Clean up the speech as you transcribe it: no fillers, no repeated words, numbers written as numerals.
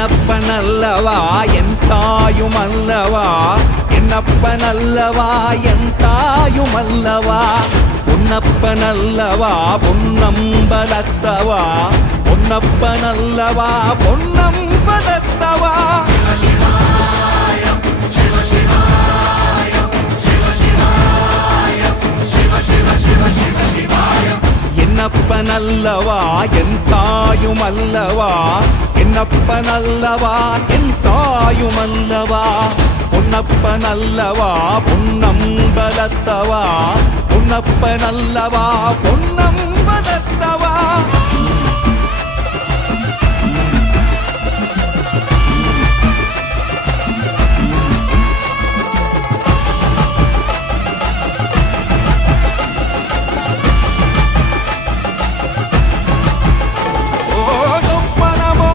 என்னப்பனல்லவா என் தாயுமல்லவா, என்னப்பனல்லவா என் தாயுமல்லவா, பொன்னப்பனல்லவா பொன்னம்பலத்தவா, பொன்னப்பனல்லவா பொன்னம்பலத்தவா. என்னப்பனல்லவா என் தாயுமல்லவா, என்னப்பனல்லவா என் தாயுமல்லவா, பொன்னப்பனல்லவா பொன்னம்பலத்தவா, பொன்னப்பனல்லவா பொன்னம்பலத்தவா.